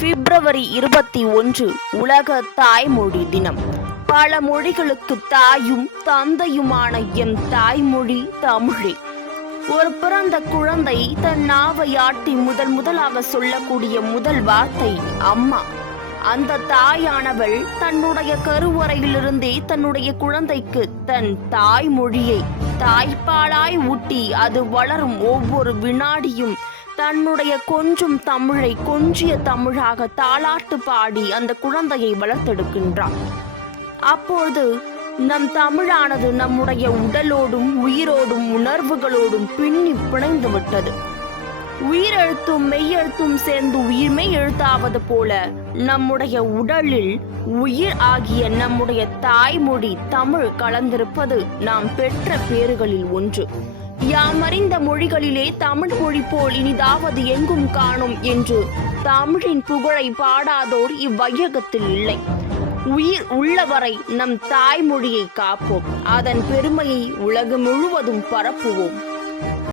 பிப்ரவரி 21 உலக தாய்மொழி தினம். பல மொழிகளுக்கு தாயும் தந்தையுமான எம் தாய்மொழி தமிழே. ஒரு பிறந்த குழந்தை தன் நாவை ஆட்டி முதலாக சொல்லக்கூடிய முதல் வார்த்தை அம்மா. அந்த தாயானவள் தன்னுடைய கருவறையிலிருந்தே தன்னுடைய குழந்தைக்கு தன் தாய்மொழியை தாய்ப்பாலாய் ஊட்டி அது வளரும் ஒவ்வொரு வினாடியும் தன்னுடைய கொஞ்சம் தமிழை கொஞ்சிய தமிழாக தாலாட்டு பாடி அந்த குழந்தையை வளர்த்தெடுக்கின்றார். அப்பொழுது நம் தமிழானது நம்முடைய உடலோடும் உயிரோடும் உணர்வுகளோடும் பின்னி பிணைந்து விட்டது. உயிரெழுத்தும் மெய்யெழுத்தும் சேர்ந்து உயிர்மெய் எழுத்தாவது போல நம்முடைய உடலில் உயிர் ஆகிய நம்முடைய தாய்மொழி தமிழ் கலந்திருப்பது நாம் பெற்ற பேறுகளில் ஒன்று. யாமறிந்த மொழிகளிலே தமிழ் மொழி போல் இனிதாவது எங்கும் காணும் என்று தமிழின் புகழை பாடாதோர் இவ்வையகத்தில் இல்லை. உயிர் உள்ளவரை நம் தாய்மொழியை காப்போம், அதன் பெருமையை உலகம் முழுவதும் பரப்புவோம்.